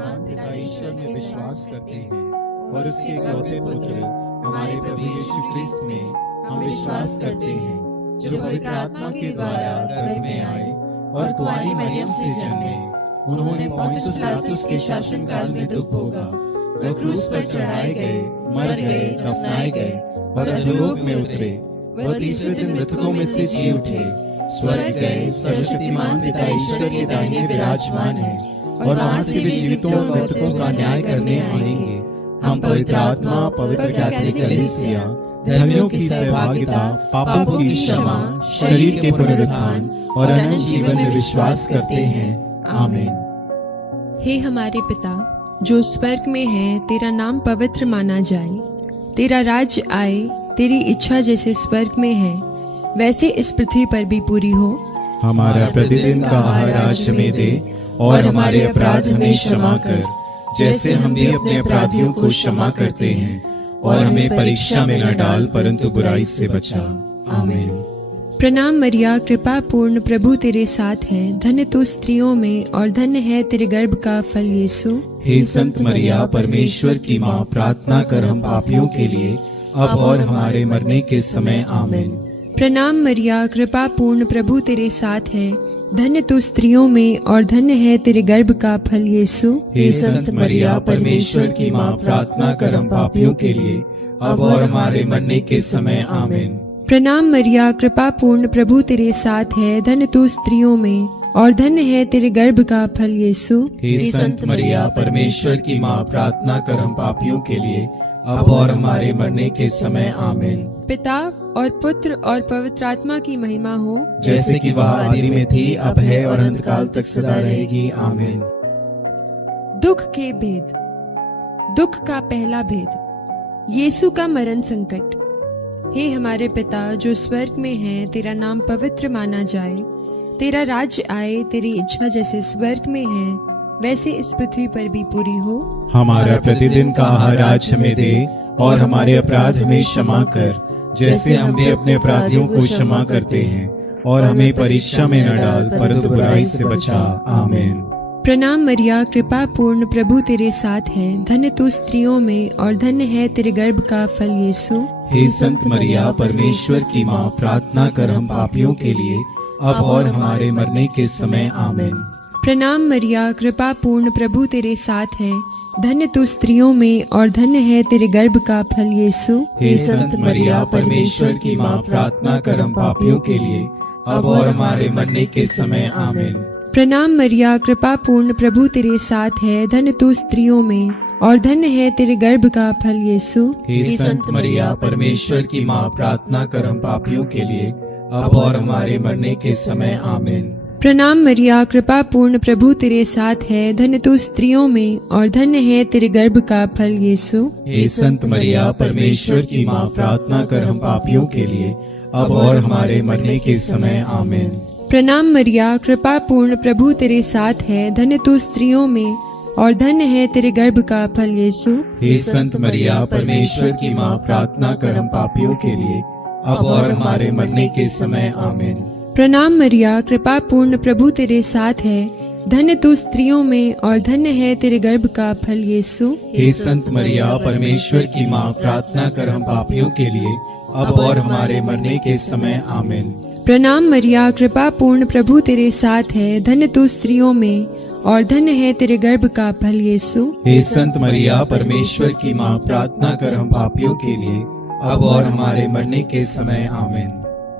सर्वशक्तिमान पिता ईश्वर में विश्वास करते हैं और उसके इकलौते पुत्र हमारे प्रभु यीशु ख्रिस्त में हम विश्वास करते हैं, जो पवित्र आत्मा के द्वारा गर्भ में आए और कुंवारी मरियम से जन्मे। उन्होंने पोंतियुस पिलातुस के शासन काल में दुख भोगा, वह क्रूस पर चढ़ाए गए, मर गए, दफनाए गए और अधोलोक में उतरे। वह तीसरे दिन मृतकों में से जी उठे, स्वर्ग गए, सर्वशक्तिमान पिता ईश्वर के दाहिने विराजमान है और वहां से वे जीवितों और मृतकों का न्याय करने आएंगे। हम पवित्र आत्मा, पवित्र कैथोलिक कलीसिया, धर्मियों की सहभागिता, पापों की क्षमा, शरीर के पुनरुत्थान और अनंत जीवन में विश्वास करते हैं। आमीन। हे हमारे पिता जो स्वर्ग में है, तेरा नाम पवित्र माना जाए, तेरा राज्य आए, तेरी इच्छा जैसे स्वर्ग में है वैसे इस पृथ्वी पर भी पूरी हो। हमारा प्रतिदिन का आहार आज हमें दे और हमारे अपराध हमें क्षमा कर, जैसे हम भी अपने अपराधियों को क्षमा करते हैं, और हमें परीक्षा में न डाल परंतु बुराई से बचा। आमीन। प्रणाम मरिया, कृपा पूर्ण, प्रभु तेरे साथ है, धन्य तू स्त्रियों में और धन्य है तेरे गर्भ का फल यीशु। हे संत मरिया, परमेश्वर की माँ, प्रार्थना कर हम पापियों के लिए अब और हमारे मरने के समय। आमीन। प्रणाम मरिया, कृपा पूर्ण, प्रभु तेरे साथ है, धन्य तू स्त्रियों में और धन्य है तेरे गर्भ का फल यीशु। हे संत मरिया, परमेश्वर की माँ, प्रार्थना कर हम पापियों के लिए अब और हमारे मरने के समय। आमीन। प्रणाम मरिया, कृपा पूर्ण, प्रभु तेरे साथ है, धन्य तू स्त्रियों में और धन्य है तेरे गर्भ का फल यीशु। हे संत मरिया, परमेश्वर की माँ, प्रार्थना कर हम पापियों के लिए अब और हमारे मरने के समय। आमीन। पिता और पुत्र और पवित्र आत्मा की महिमा हो, जैसे कि वह आदि में थी, अब है और अनंतकाल तक सदा रहेगी। आमीन। दुख के भेद। दुख का पहला भेद, यीशु का मरण संकट। हे हमारे पिता जो स्वर्ग में है, तेरा नाम पवित्र माना जाए, तेरा राज्य आए, तेरी इच्छा जैसे स्वर्ग में है वैसे इस पृथ्वी पर भी पूरी हो। हमारा प्रतिदिन का आहार आज हमें दे और हमारे अपराध हमें क्षमा कर, जैसे हम भी अपने अपराधियों को क्षमा करते हैं, और हमें परीक्षा में न डाल परंतु बुराई से बचा। आमीन। प्रणाम मरिया, कृपा पूर्ण, प्रभु तेरे साथ है, धन्य तू स्त्रियों में और धन्य है तेरे गर्भ का फल यीशु। हे संत मरिया, परमेश्वर की माँ, प्रार्थना कर हम पापियों के लिए अब और हमारे मरने के समय। आमीन। प्रणाम मरिया, कृपा पूर्ण, प्रभु तेरे साथ है, धन्य तू स्त्रियों में और धन्य है तेरे गर्भ का फल यीशु। हे संत मरिया, परमेश्वर की माँ, प्रार्थना कर हम पापियों के लिए अब और हमारे मरने के समय। आमीन। प्रणाम मरिया, कृपा पूर्ण, प्रभु तेरे साथ है, धन्य तू स्त्रियों में और धन्य है तेरे गर्भ का फल यीशु। हे संत मरिया, परमेश्वर की माँ, प्रार्थना कर हम पापियों के लिए अब और हमारे मरने के समय। आमीन। प्रणाम मरिया, कृपा पूर्ण, प्रभु तेरे साथ है, धन्य तू स्त्रियों में और धन्य है तेरे गर्भ का फल यीशु। हे संत मरिया, परमेश्वर की माँ, प्रार्थना कर हम पापियों के लिए अब और हमारे मरने के समय। आमीन। प्रणाम मरिया, कृपा पूर्ण, प्रभु तेरे साथ है, धन्य तू स्त्रियों में और धन्य है तेरे गर्भ का फल यीशु। हे संत मरिया, परमेश्वर की माँ, प्रार्थना कर हम पापियों के लिए अब और हमारे मरने के समय। आमीन। प्रणाम मरिया, कृपा पूर्ण, प्रभु तेरे साथ है, धन्य तू स्त्रियों में और धन्य है तेरे गर्भ का फल यीशु। हे संत मरिया, परमेश्वर की माँ, प्रार्थना कर हम पापियों के लिए अब और हमारे मरने के समय। आमीन। प्रणाम मरिया, कृपा पूर्ण, प्रभु तेरे साथ है, धन्य तू स्त्रियों में और धन्य है तेरे गर्भ का फल यीशु। हे संत मरिया, परमेश्वर की माँ, प्रार्थना कर हम पापियों के लिए अब और हमारे मरने के समय। आमीन।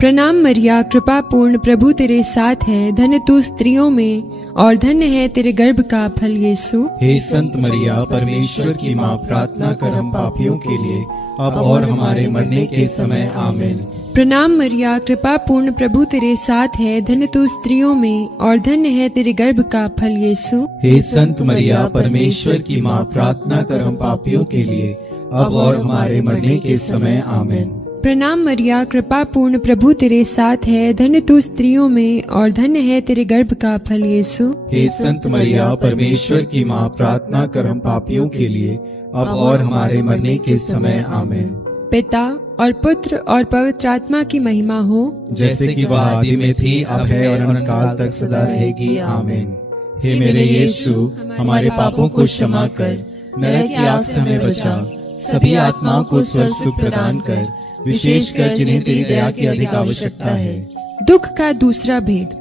प्रणाम मरिया, कृपा पूर्ण, प्रभु तेरे साथ है, धन्य तू स्त्रियों में और धन्य है तेरे गर्भ का फल यीशु। हे संत मरिया, परमेश्वर की माँ, प्रार्थना कर हम पापियों के लिए अब और हमारे मरने के समय। आमीन। प्रणाम मरिया, कृपा पूर्ण, प्रभु तेरे साथ है, धन्य तू स्त्रियों में और धन्य है तेरे गर्भ का फल यीशु। हे संत मरिया, परमेश्वर की माँ, प्रार्थना कर हम पापियों के लिए अब और हमारे मरने के समय। आमीन। प्रणाम मरिया, कृपा पूर्ण, प्रभु तेरे साथ है, धन्य तू स्त्रियों में और धन्य है तेरे गर्भ का फल यीशु। हे संत मरिया, परमेश्वर की माँ, प्रार्थना कर हम पापियों के लिए अब और हमारे मरने के समय। आमीन। पिता और पुत्र और पवित्र आत्मा की महिमा हो, जैसे कि वह आदि में थी, अब है और अनंतकाल तक सदा रहेगी। आमीन। हे मेरे यीशु, हमारे पापों को क्षमा कर, नरक की आग से हमें बचा, सभी आत्माओं को स्वर्ग सुख प्रदान कर, विशेषकर जिन्हें तेरी दया की अधिक आवश्यकता है। दुख का दूसरा भेद,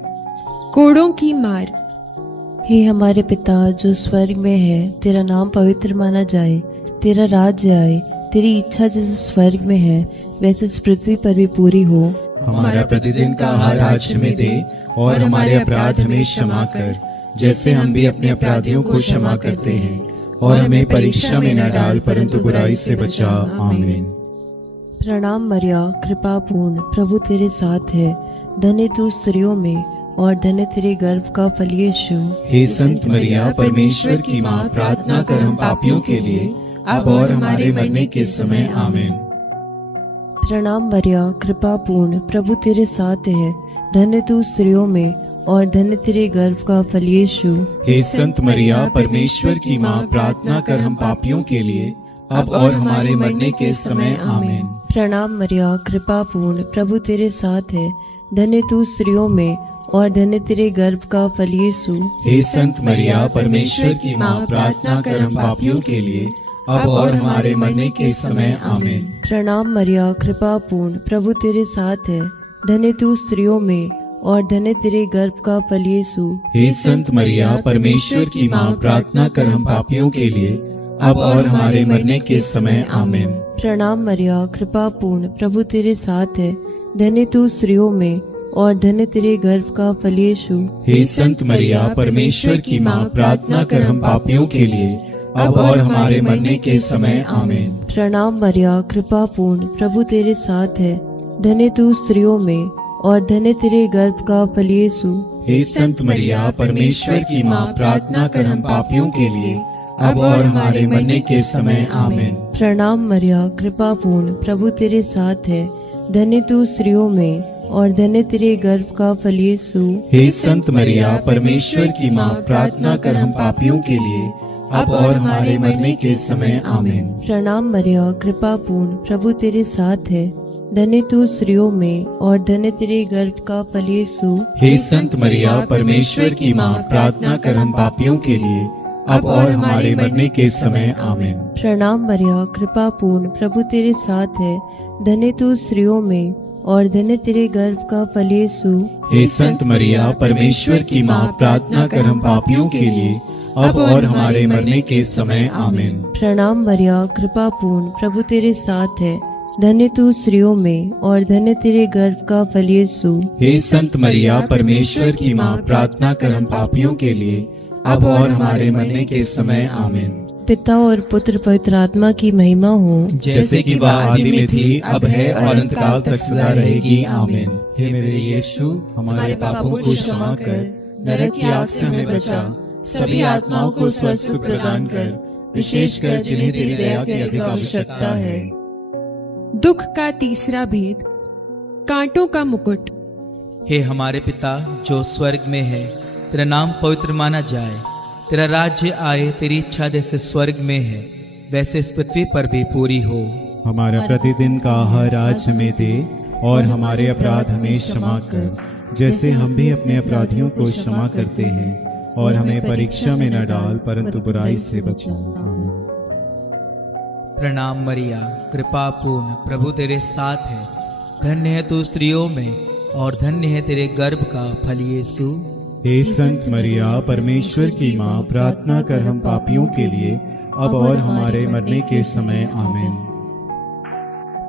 कोड़ों की मार। हे हमारे पिता जो स्वर्ग में है, तेरा नाम पवित्र माना जाए, तेरा राज्य आए, तेरी इच्छा जैसे स्वर्ग में है वैसे इस पृथ्वी पर भी पूरी हो। हमारा प्रतिदिन का आहार आज हमें दे, और हमारे अपराध हमें क्षमा कर, जैसे हम भी अपने अपराधियों को क्षमा करते हैं, और हमें परीक्षा में न डाल, परंतु बुराई से बचा। आमीन। प्रणाम मरिया, कृपा पूर्ण, प्रभु तेरे साथ है, धन्य तू स्त्रियों में और धन्य तेरे गर्भ का फल यीशु। हे संत मरिया, परमेश्वर की माँ, प्रार्थना कर हम पापियों के लिए, अब और हमारे मरने के समय। आमीन। प्रणाम मरिया, कृपा पूर्ण, प्रभु तेरे साथ है, धन्य तू स्त्रियों में और धन्य तेरे गर्भ का फल यीशु। हे संत मरिया, परमेश्वर की माँ, प्रार्थना कर हम पापियों के लिए, अब और हमारे मरने के समय। आमीन। प्रणाम मरिया, कृपा पूर्ण, प्रभु तेरे साथ है, धन्य तू स्त्रियों में और धन्य तेरे गर्भ का फल यीशु। हे संत मरिया, परमेश्वर की माँ, प्रार्थना कर हम पापियों के लिए, अब और हमारे मरने के समय। आमीन। प्रणाम मरिया, कृपा पूर्ण, प्रभु तेरे साथ है, धन्य तू स्त्रियों में और धन्य तेरे गर्भ का फल यीशु। हे संत मरिया, परमेश्वर की माँ, प्रार्थना कर हम पापियों के लिए, अब और हमारे मरने के समय। आमीन। प्रणाम मरिया, कृपा पूर्ण, प्रभु तेरे साथ है, धन्य तू स्त्रियों में और धन्य तेरे गर्भ का फल यीशु। हे संत मरिया, परमेश्वर की माँ, प्रार्थना कर हम पापियों के लिए, अब और हमारे मरने के समय। आमीन। प्रणाम मरिया, कृपा पूर्ण, प्रभु तेरे साथ है, धन्य तू स्त्रियों में और धन्य तेरे गर्भ का फल यीशु। हे संत मरिया, परमेश्वर की माँ, प्रार्थना कर हम पापियों के लिए, अब और हमारे मरने के समय। आमीन। प्रणाम मरिया, कृपा पूर्ण, प्रभु तेरे साथ है, धन्य तू स्त्रियों में और धन्य तेरे गर्भ का फल यीशु। हे संत मरिया, परमेश्वर की माँ, प्रार्थना कर हम पापियों के लिए, अब और हमारे मरने के समय। आमीन। प्रणाम मरिया, कृपा पूर्ण, प्रभु तेरे साथ है, धन्य तू स्त्रियों में और धन्य तेरे गर्भ का फल यीशु। हे संत मरिया, परमेश्वर की माँ, प्रार्थना कर हम पापियों के लिए, अब और हमारे मरने के समय। आमीन। प्रणाम मरिया, कृपा पूर्ण, प्रभु तेरे साथ है, धन्य तू स्त्रियों में और धन्य तेरे गर्भ का फल यीशु। हे संत मरिया, परमेश्वर की माँ, प्रार्थना कर हम पापियों के लिए, अब और हमारे मरने के समय। आमीन। प्रणाम मरिया, कृपा पूर्ण, प्रभु तेरे साथ है, धन्य तू स्त्रियों में और धन्य तेरे गर्भ का फल यीशु। हे संत मरिया, परमेश्वर की माँ, प्रार्थना कर हम पापियों के लिए, अब और हमारे मरने के समय। आमीन। पिता और पुत्र पवित्र आत्मा की महिमा हो, जैसे कि वह आदि में थी, अब है और अंतकाल तक सदा रहेगी। आमीन। हे मेरे यीशु, हमारे पापों को क्षमा कर, नरक की आग से हमें बचा, सभी आत्माओं को स्वर्ग सुख प्रदान कर, विशेषकर जिन्हें तेरी दया की अधिक आवश्यकता है। दुख का तीसरा भेद, कांटों का मुकुट। हे हमारे पिता जो स्वर्ग में है, तेरा नाम पवित्र माना जाए, तेरा राज्य आए, तेरी इच्छा जैसे स्वर्ग में है वैसे इस पृथ्वी पर भी पूरी हो। हमारा प्रतिदिन का आहार आज हमें दे, और हमारे अपराध हमें क्षमा कर, जैसे हम भी अपने अपराधियों को क्षमा करते हैं, और हमें परीक्षा में न डाल, परंतु बुराई से बचा। आमीन। प्रणाम मरिया, कृपा पूर्ण, प्रभु तेरे साथ है, धन्य है तू स्त्रियों में और धन्य है तेरे गर्भ का फल यीशु। हे संत मरिया, परमेश्वर की माँ, प्रार्थना कर हम पापियों के लिए, अब और हमारे मरने के समय। आमीन।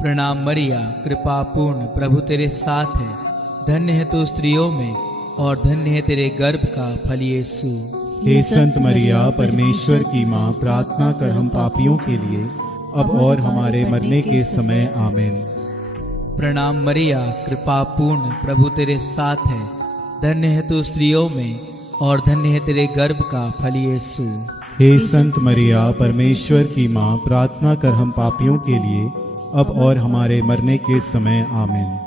प्रणाम मरिया, कृपा पूर्ण, प्रभु तेरे साथ है, धन्य है तू स्त्रियों में और धन्य है तेरे गर्भ का फल यीशु। हे संत मरिया, परमेश्वर की माँ, प्रार्थना कर हम पापियों के लिए, अब और हमारे मरने के समय। आमीन। प्रणाम मरिया, कृपा पूर्ण, प्रभु तेरे साथ है, धन्य है तू स्त्रियों में और धन्य है तेरे गर्भ का फल यीशु। हे संत मरिया, परमेश्वर की माँ, प्रार्थना कर हम पापियों के लिए, अब और हमारे मरने के समय। आमीन।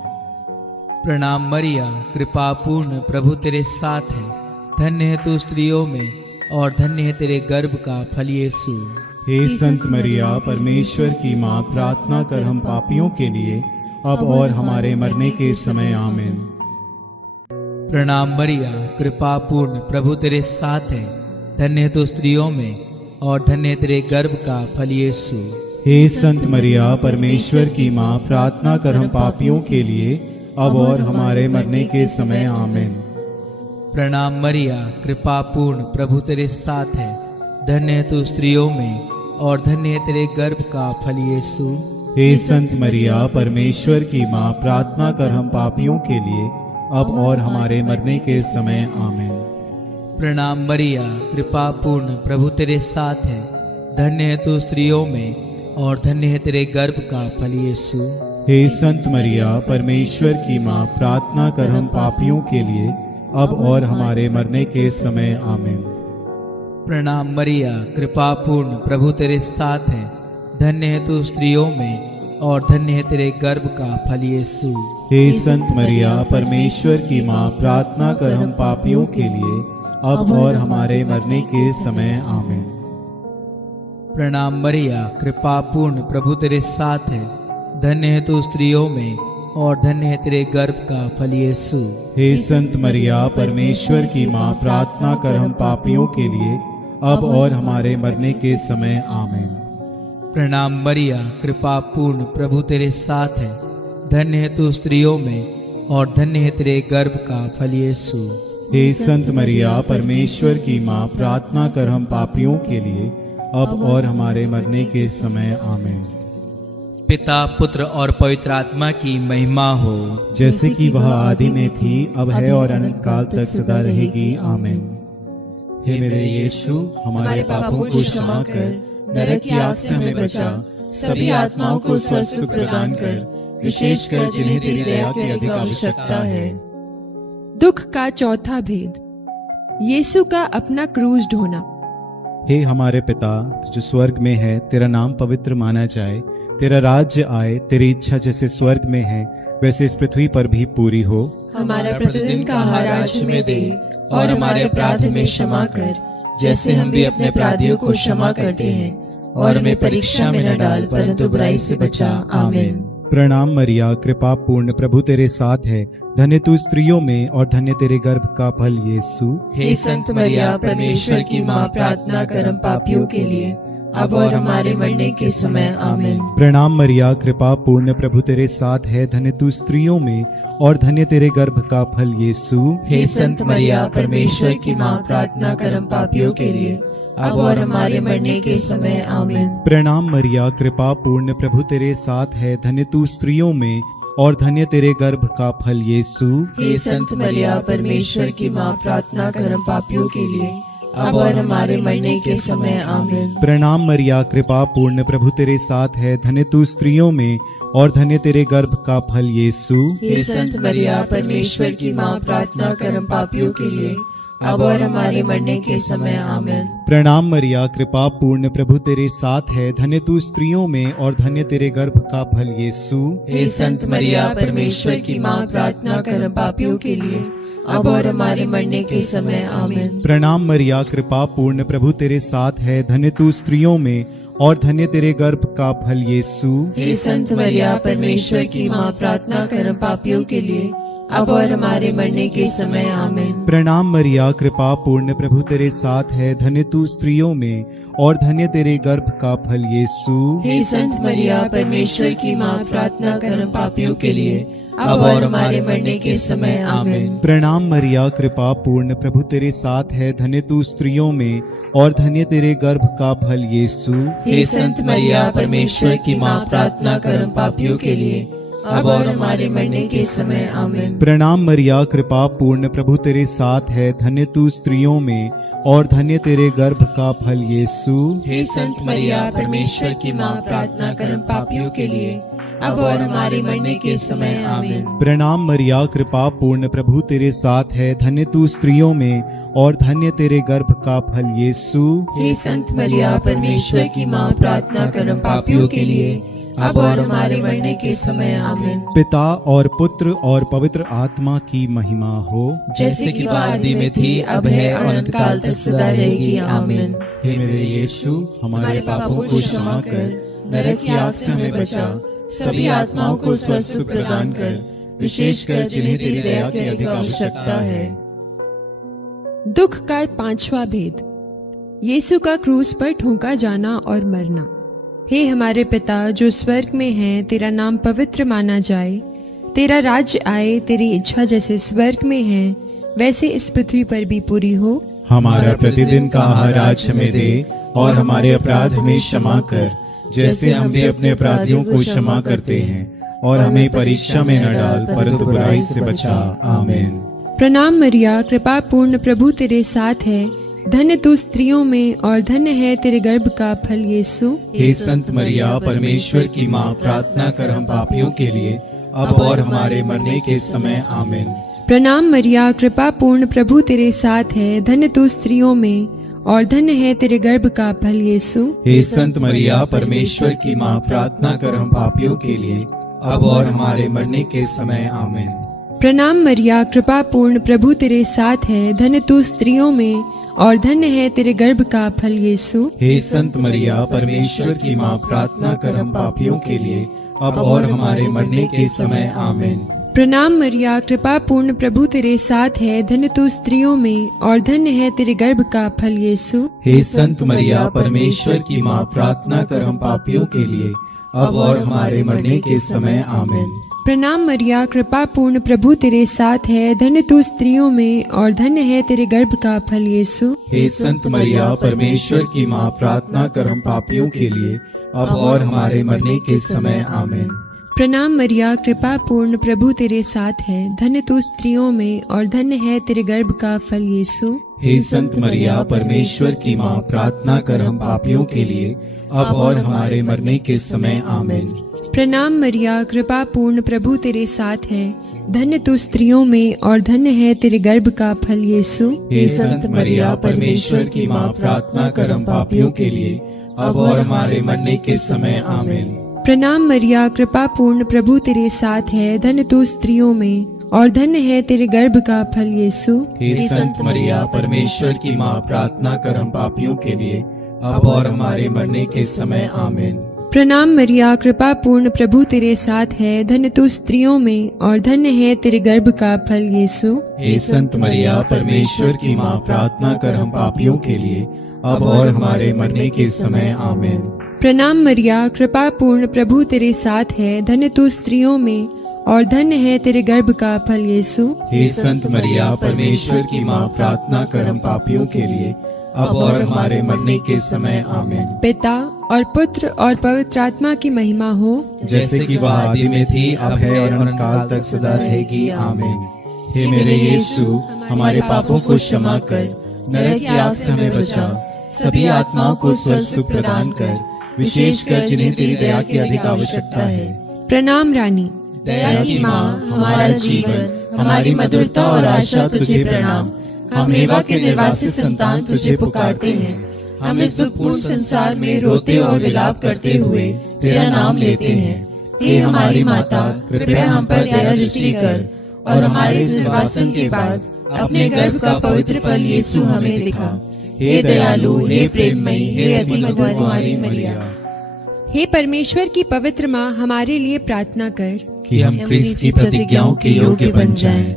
प्रणाम मरिया, कृपा पूर्ण, प्रभु तेरे साथ है, धन्य है तू स्त्रियों में और धन्य है तेरे गर्भ का फल यीशु। हे संत मरिया, परमेश्वर की माँ, प्रार्थना कर हम पापियों के लिए, अब और हमारे मरने के समय। आमीन। प्रणाम मरिया, कृपा पूर्ण, प्रभु तेरे साथ है। धन्य है तू स्त्रियों में और धन्य है तेरे गर्भ का फल यीशु। हे संत मरिया, परमेश्वर की माँ, प्रार्थना कर हम पापियों के लिए अब और हमारे मरने के समय। आमीन। प्रणाम मरिया, कृपा पूर्ण, प्रभु तेरे साथ है। धन्य है तू स्त्रियों में और धन्य है तेरे गर्भ का फल यीशु। हे संत मरिया, परमेश्वर की माँ, प्रार्थना कर हम पापियों के लिए अब और हमारे मरने के समय। आमीन। प्रणाम मरिया, कृपा पूर्ण, प्रभु तेरे साथ है। धन्य है तू स्त्रियों में और धन्य है तेरे गर्भ का फल यीशु। हे संत मरिया, परमेश्वर की माँ, प्रार्थना कर हम पापियों के लिए अब और हमारे मरने के समय। आमीन। प्रणाम मरिया, कृपा पूर्ण, प्रभु तेरे साथ है। धन्य है तू स्त्रियों में और धन्य है तेरे गर्भ का फल यीशु। हे संत मरिया, परमेश्वर की माँ, प्रार्थना कर हम पापियों के लिए अब और हमारे मरने के समय। आमीन। प्रणाम मरिया, कृपा पूर्ण, प्रभु तेरे साथ है। धन्य है तू स्त्रियों में और धन्य है तेरे गर्भ का फल यीशु। हे संत मरिया, परमेश्वर की माँ, प्रार्थना कर हम पापियों के लिए अब और हमारे मरने के समय। आमीन। प्रणाम मरिया, कृपा पूर्ण, प्रभु तेरे साथ है। धन्य है तू स्त्रियों में और धन्य है तेरे गर्भ का फल यीशु। हे संत मरिया, परमेश्वर की माँ, प्रार्थना कर हम पापियों के लिए अब और हमारे मरने के समय। आमीन। पिता, पुत्र और पवित्र आत्मा की महिमा हो, जैसे कि वह आदि में थी, अब है और अनंत काल तक सदा रहेगी। आमीन। हे मेरे यीशु, हमारे पापों को क्षमा कर, नरक की आग से हमें बचा, सभी आत्माओं को स्वर्ग सुख प्रदान कर, विशेषकर जिन्हें तेरी दया की अधिक आवश्यकता है। दुख का चौथा भेद, यीशु का अपना क्रूज ढोना। हे हमारे पिता, तू जो स्वर्ग में है, तेरा नाम पवित्र माना जाए, तेरा राज्य आए, तेरी इच्छा जैसे स्वर्ग में है वैसे इस पृथ्वी पर भी पूरी हो। हमारा प्रतिदिन का आहार आज हमें दे और हमारे अपराध में क्षमा कर, जैसे हम भी अपने अपराधियों को क्षमा करते हैं, और हमें परीक्षा में न डाल, परंतु बुराई से बचा। आमीन। प्रणाम मरिया, कृपा पूर्ण, प्रभु तेरे साथ है। धन्य तू स्त्रियों में और धन्य तेरे गर्भ का फल यीशु। हे संत मरिया, परमेश्वर की माँ, प्रार्थना कर हम पापियों के लिए अब और हमारे मरने के समय। आमीन। प्रणाम मरिया, कृपा पूर्ण, प्रभु तेरे साथ है। धन्य तू स्त्रियों में और धन्य तेरे गर्भ का फल यीशु। हे संत मरिया, परमेश्वर की माँ, प्रार्थना कर हम पापियों के लिए अब और हमारे मरने के समय। आमीन। प्रणाम मरिया, कृपा पूर्ण, प्रभु तेरे साथ है। धन्य तू स्त्रियों में और धन्य तेरे गर्भ का फल यीशु। हे संत मरिया, परमेश्वर की माँ, प्रार्थना कर हम पापियों के लिए अब और हमारे मरने के समय। आमीन। प्रणाम मरिया, कृपा पूर्ण, प्रभु तेरे साथ है। धन्य तू स्त्रियों में और धन्य तेरे गर्भ का फल यीशु। हे संत मरिया, परमेश्वर की माँ, प्रार्थना कर हम पापियों के लिए अब और हमारे मरने के समय। आमीन। प्रणाम मरिया, कृपा पूर्ण, प्रभु तेरे साथ है। धन्य तू स्त्रियों में और धन्य तेरे गर्भ का फल यीशु। हे संत मरिया, परमेश्वर की माँ, प्रार्थना कर हम पापियों के लिए अब और हमारे मरने के समय। आमीन। प्रणाम मरिया, कृपा पूर्ण, प्रभु तेरे साथ है। धन्य तू स्त्रियों में और धन्य तेरे गर्भ का फल यीशु। हे संत मरिया, परमेश्वर की माँ, प्रार्थना कर हम पापियों के लिए अब और हमारे मरने के समय। आमीन। प्रणाम मरिया, कृपा पूर्ण, प्रभु तेरे साथ है। धन्य तू स्त्रियों में और धन्य तेरे गर्भ का फल यीशु। हे संत मरिया, परमेश्वर की माँ, प्रार्थना कर हम पापियों के लिए अब और हमारे मरने के समय। आमीन। प्रणाम मरिया, कृपा पूर्ण, प्रभु तेरे साथ है। धन्य तू स्त्रियों में और धन्य तेरे गर्भ का फल यीशु। हे संत मरिया, परमेश्वर की माँ, प्रार्थना कर हम पापियों के लिए अब और हमारे मरने के समय। आमीन। प्रणाम मरिया, कृपा पूर्ण, प्रभु तेरे साथ है। धन्य तू स्त्रियों में और धन्य तेरे गर्भ का फल यीशु। हे संत मरिया, परमेश्वर की माँ, प्रार्थना कर हम पापियों के लिए अब और हमारे मरने के समय। आमीन। प्रणाम मरिया, कृपा पूर्ण, प्रभु तेरे साथ है। धन्य तू स्त्रियों में और धन्य तेरे गर्भ का फल यीशु। हे संत मरिया, परमेश्वर की माँ, प्रार्थना कर हम पापियों के लिए अब और हमारे मरने के समय। आमीन। पिता और पुत्र और पवित्र आत्मा की महिमा हो, जैसे कि वह आदि में थी, अब है और अनंत काल तक सदा रहेगी। आमीन। हे मेरे यीशु, हमारे पापों को क्षमा कर, नरक की आग से हमें बचा, सभी आत्माओं को स्वर्ग सुख प्रदान कर, विशेषकर जिन्हें तेरी दया की अधिक आवश्यकता है। दुख का पांचवा भेद, यीशु का क्रूस पर ठोंका जाना और मरना। हे हमारे पिता जो स्वर्ग में है, तेरा नाम पवित्र माना जाए, तेरा राज्य आए, तेरी इच्छा जैसे स्वर्ग में है वैसे इस पृथ्वी पर भी पूरी हो। हमारा प्रतिदिन का आहार आज हमें दे, और हमारे अपराध हमें क्षमा कर, जैसे हम भी अपने अपराधियों को क्षमा करते हैं, और हमें परीक्षा में न डाल, परंतु बुराई से बचा। आमीन। प्रणाम मरिया, कृपा पूर्ण, प्रभु तेरे साथ है, धन्य तू स्त्रियों में और धन्य है तेरे गर्भ का फल यीशु। हे संत मरिया, परमेश्वर की माँ, प्रार्थना कर हम पापियों के लिए, अब और हमारे मरने के समय। आमीन। प्रणाम मरिया, कृपा पूर्ण, प्रभु तेरे साथ है, धन्य तू स्त्रियों में और धन्य है तेरे गर्भ का फल यीशु। हे संत मरिया, परमेश्वर की माँ, प्रार्थना कर हम पापियों के लिए, अब और हमारे मरने के समय। आमीन। प्रणाम मरिया, कृपा पूर्ण, प्रभु तेरे साथ है, धन्य तू स्त्रियों में और धन्य है तेरे गर्भ का फल यीशु। हे संत मरिया, परमेश्वर की माँ, प्रार्थना कर हम पापियों के लिए, अब और हमारे मरने के समय। आमीन। प्रणाम मरिया, कृपा पूर्ण, प्रभु तेरे साथ है, धन्य तू स्त्रियों में और धन्य है तेरे गर्भ का फल यीशु। हे संत मरिया, परमेश्वर की माँ, प्रार्थना कर हम पापियों के लिए, अब और हमारे मरने के समय। आमीन। प्रणाम मरिया, कृपा पूर्ण, प्रभु तेरे साथ है, धन्य तू स्त्रियों में और धन्य है तेरे गर्भ का फल यीशु। हे संत मरिया, परमेश्वर की माँ, प्रार्थना कर हम पापियों के लिए, अब और हमारे मरने के समय। आमीन। प्रणाम मरिया, कृपा पूर्ण, प्रभु तेरे साथ है, धन्य तू स्त्रियों में और धन्य है तेरे गर्भ का फल यीशु। हे संत मरिया, परमेश्वर की माँ, प्रार्थना कर हम पापियों के लिए, अब और हमारे मरने के समय। आमीन। प्रणाम मरिया, कृपा पूर्ण, प्रभु तेरे साथ है, धन्य तू स्त्रियों में और धन्य है तेरे गर्भ का फल यीशु। हे संत मरिया, परमेश्वर की माँ, प्रार्थना कर हम पापियों के लिए, अब और हमारे मरने के समय। आमीन। प्रणाम मरिया, कृपा पूर्ण, प्रभु तेरे साथ है, धन्य तू स्त्रियों में और धन्य है तेरे गर्भ का फल यीशु। हे संत मरिया, परमेश्वर की माँ, प्रार्थना कर हम पापियों के लिए, अब और हमारे मरने के समय। आमीन। प्रणाम मरिया, कृपा पूर्ण, प्रभु तेरे साथ है, धन्य तू स्त्रियों में और धन्य है तेरे गर्भ का फल यीशु। हे संत मरिया, परमेश्वर की माँ, प्रार्थना कर हम पापियों के लिए, अब और हमारे मरने के समय। आमीन। प्रणाम मरिया, कृपा पूर्ण, प्रभु तेरे साथ है, धन्य तू स्त्रियों में और धन्य है तेरे गर्भ का फल यीशु। हे संत मरिया, परमेश्वर की माँ, प्रार्थना कर हम पापियों के लिए, अब और हमारे मरने के समय। आमीन। पिता और पुत्र और पवित्र आत्मा की महिमा हो, जैसे कि वह आदि में थी, अब है और अनंतकाल तक सदा रहेगी। आमीन। हे मेरे यीशु, हमारे पापों को क्षमा कर, नरक की आग से हमें बचा, सभी आत्माओं को स्वर्ग सुख प्रदान कर, विशेषकर जिन्हें तेरी दया की अधिक आवश्यकता है। प्रणाम रानी, दया की माँ, हमारा जीवन, हमारी मधुरता और आशा तुझे प्रणाम। हम हेवा के निर्वासित संतान तुझे पुकारते हैं। हम इस दुखपूर्ण संसार में रोते और विलाप करते हुए तेरा नाम लेते हैं। हे हमारी माता, कृपया हम पर दया दृष्टि कर और हमारे इस निर्वासन के बाद अपने गर्भ का पवित्र फल यीशु हमें दिखा। हे दयालु, हे प्रेममयी, हे अति मधुर कुमारी मरिया। हे परमेश्वर की पवित्र माँ, हमारे लिए प्रार्थना कर कि हम क्रिस्त की प्रतिज्ञाओं के योग्य बन जाएं।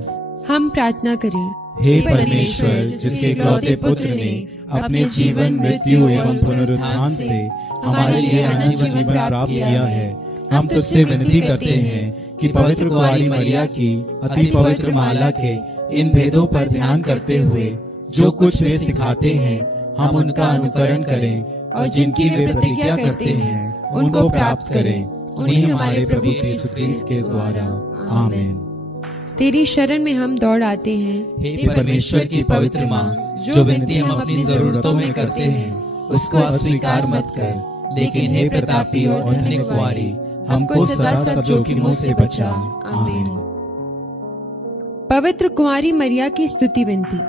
हम प्रार्थना करें। हे परमेश्वर, जिसके इकलौते पुत्र ने अपने जीवन, मृत्यु एवं पुनरुत्थान से हमारे लिए अनंत जीवन प्राप्त किया है, हम तुझसे विनती करते हैं कि पवित्र कुंवारी मरिया की अति पवित्र माला के इन भेदों पर ध्यान करते हुए जो कुछ वे सिखाते हैं, हम उनका अनुकरण करें और जिनकी वे प्रतिज्ञा करते हैं उनको प्राप्त करें, उन्हीं हमारे प्रभु यीशु क्रिस्त के द्वारा। आमीन। तेरी शरण में हम दौड़ आते हैं। हे परमेश्वर की पवित्र माँ, जो विनती हम अपनी जरूरतों में करते हैं उसको अस्वीकार मत कर, लेकिन हे प्रतापी और धन्य कुंवारी, हमको सदा सब जोखिमों से बचा। आमीन। पवित्र कुंवारी मरिया की स्तुति विनती।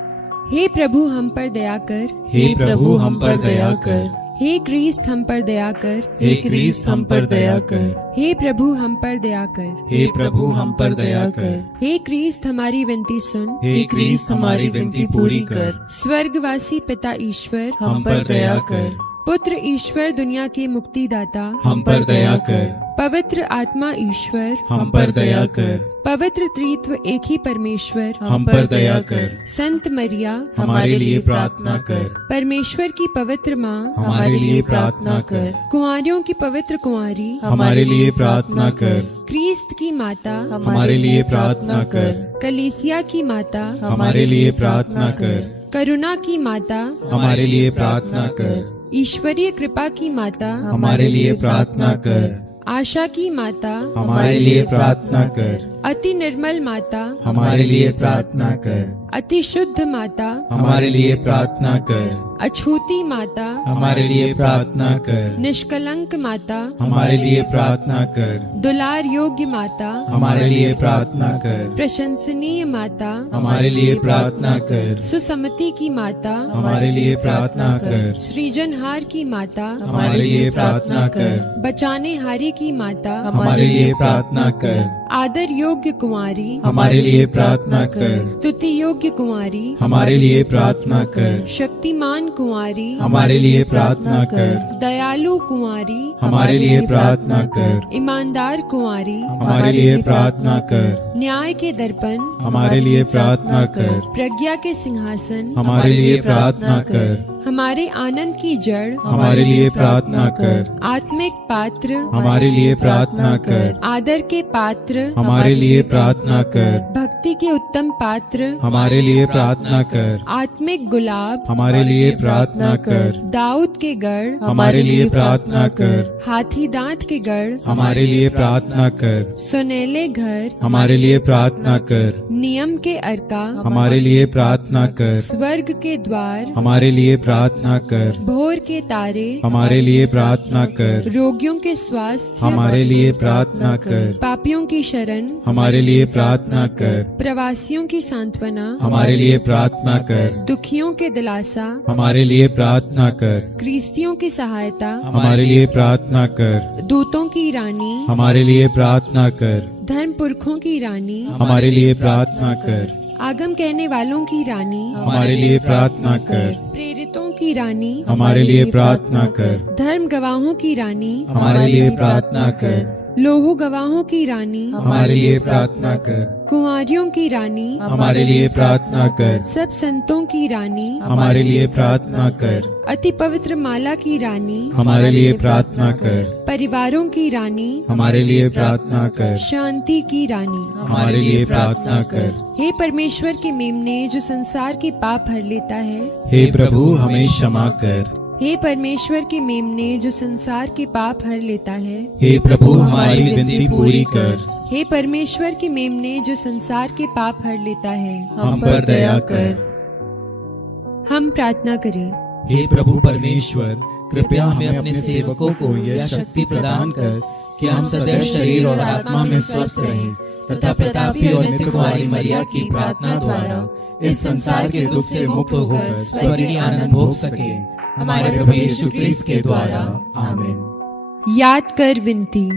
हे प्रभु हम पर दया कर, हे प्रभु हम पर दया कर, हे क्रिस्त हम पर दया कर, हे क्रिस्त हम पर दया कर, हे प्रभु हम पर दया कर, हे प्रभु हम पर दया कर, हे क्रिस्त हमारी विनती सुन, हे क्रिस्त हमारी विनती पूरी कर, स्वर्गवासी पिता ईश्वर हम पर दया कर। पुत्र ईश्वर दुनिया के मुक्तिदाता, हम पर दया कर। पवित्र आत्मा ईश्वर, हम पर दया कर। पवित्र त्रित्व एक ही परमेश्वर, हम पर दया कर। संत मरिया, हमारे लिए प्रार्थना कर। परमेश्वर की पवित्र माँ, हमारे लिए प्रार्थना कर। कुंवारियों की पवित्र कुंवारी, हमारे लिए प्रार्थना कर। क्रिस्त की माता, हमारे लिए प्रार्थना कर। कलीसिया की माता, हमारे लिए प्रार्थना कर। करुणा की माता, हमारे लिए प्रार्थना कर। ईश्वरीय कृपा की माता, हमारे लिए प्रार्थना कर। आशा की माता, हमारे लिए प्रार्थना कर। अति निर्मल माता, हमारे लिए प्रार्थना कर। अति शुद्ध माता, हमारे लिए प्रार्थना कर। अछूती माता, हमारे लिए प्रार्थना कर। निष्कलंक माता, हमारे लिए प्रार्थना कर। दुलार योग्य माता, हमारे लिए प्रार्थना कर। प्रशंसनीय माता, हमारे लिए प्रार्थना कर। सुसमति की माता, हमारे लिए प्रार्थना कर। सृजनहार की माता, हमारे लिए प्रार्थना कर। बचाने हारी की माता, हमारे लिए प्रार्थना कर। आदर योग्य कुंवारी, हमारे लिए प्रार्थना कर। स्तुति योग्य कुंवारी, हमारे लिए प्रार्थना कर। शक्तिमान कुंवारी, हमारे लिए प्रार्थना कर। दयालु कुंवारी, हमारे लिए प्रार्थना कर। ईमानदार कुंवारी, हमारे लिए प्रार्थना कर। न्याय के दर्पण, हमारे लिए प्रार्थना कर। प्रज्ञा के सिंहासन, हमारे लिए प्रार्थना कर। हमारे आनंद की जड़, हमारे लिए प्रार्थना कर। आत्मिक पात्र, हमारे लिए प्रार्थना कर। आदर के पात्र, हमारे लिए प्रार्थना कर। भक्ति के उत्तम पात्र, हमारे लिए प्रार्थना कर। आत्मिक गुलाब, हमारे लिए प्रार्थना कर। दाऊद के गढ़, हमारे लिए प्रार्थना कर। हाथी दांत के गढ़, हमारे लिए प्रार्थना कर। सुनहले घर, हमारे लिए प्रार्थना कर। नियम के अर्का, हमारे लिए प्रार्थना कर। स्वर्ग के द्वार, हमारे लिए प्रार्थना कर। भोर के तारे, हमारे लिए प्रार्थना कर। रोगियों के स्वास्थ्य, हमारे लिए प्रार्थना कर। पापियों की शरण, हमारे लिए प्रार्थना कर। प्रवासियों की सांत्वना, हमारे लिए प्रार्थना कर। दुखियों के दिलासा, हमारे लिए प्रार्थना कर। क्रिस्तियों की सहायता, हमारे लिए प्रार्थना कर। दूतों की रानी, हमारे लिए प्रार्थना कर। धर्म पुरखों की रानी, हमारे लिए प्रार्थना कर। आगम कहने वालों की रानी, हमारे लिए प्रार्थना कर। प्रेरितों की रानी, हमारे लिए प्रार्थना कर। धर्म गवाहों की रानी, हमारे लिए प्रार्थना कर। लोहो गवाहों की रानी, हमारे लिए प्रार्थना कर। कुंवारियों की रानी, हमारे लिए प्रार्थना कर। सब संतों की रानी, हमारे लिए प्रार्थना कर। अति पवित्र माला की रानी, हमारे लिए प्रार्थना कर। परिवारों की रानी, हमारे लिए प्रार्थना कर। शांति की रानी, हमारे लिए प्रार्थना कर। हे परमेश्वर के मेमने जो संसार के पाप हर लेता है, हे प्रभु हमें क्षमा कर। हे परमेश्वर के मेमने जो संसार के पाप हर लेता है, हे प्रभु हमारी विनती पूरी कर। हे परमेश्वर के मेमने जो संसार के पाप हर लेता है, हम पर दया कर। हम प्रार्थना करें। हे प्रभु परमेश्वर, कृपया हमें अपने सेवकों को यह शक्ति प्रदान कर कि हम सदैव शरीर और आत्मा में स्वस्थ रहें तथा प्रतापी और नित्य कुंवारी मरिया की प्रार्थना द्वारा इस संसार के दुख से मुक्त होकर स्वर्गीय आनंद भोग सके, हमारे प्रभु यीशु क्रिस्त के द्वारा। आमीन। याद कर विनती।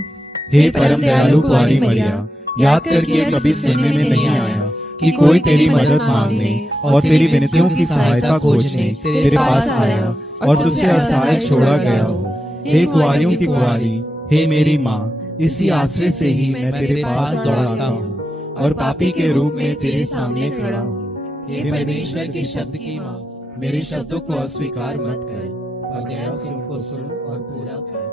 हे परम दयालु कुंवारी मरिया, याद कर कि यह कभी सुनने में नहीं आया कि कोई तेरी मदद मांगने और तेरी विनतियों की सहायता खोजने तेरे पास आया और तुझसे असहाय छोड़ा गया हो। हे कुंवारियों की कुंवारी, हे मेरी माँ, इसी आश्रय से ही मैं तेरे पास दौड़ाता हूँ और पापी के रूप में तेरे सामने खड़ा हूँ। हे परमेश्वर के शब्द की माँ, मेरे शब्दों को अस्वीकार मत कर और दया से उनको सुन और पूरा कर।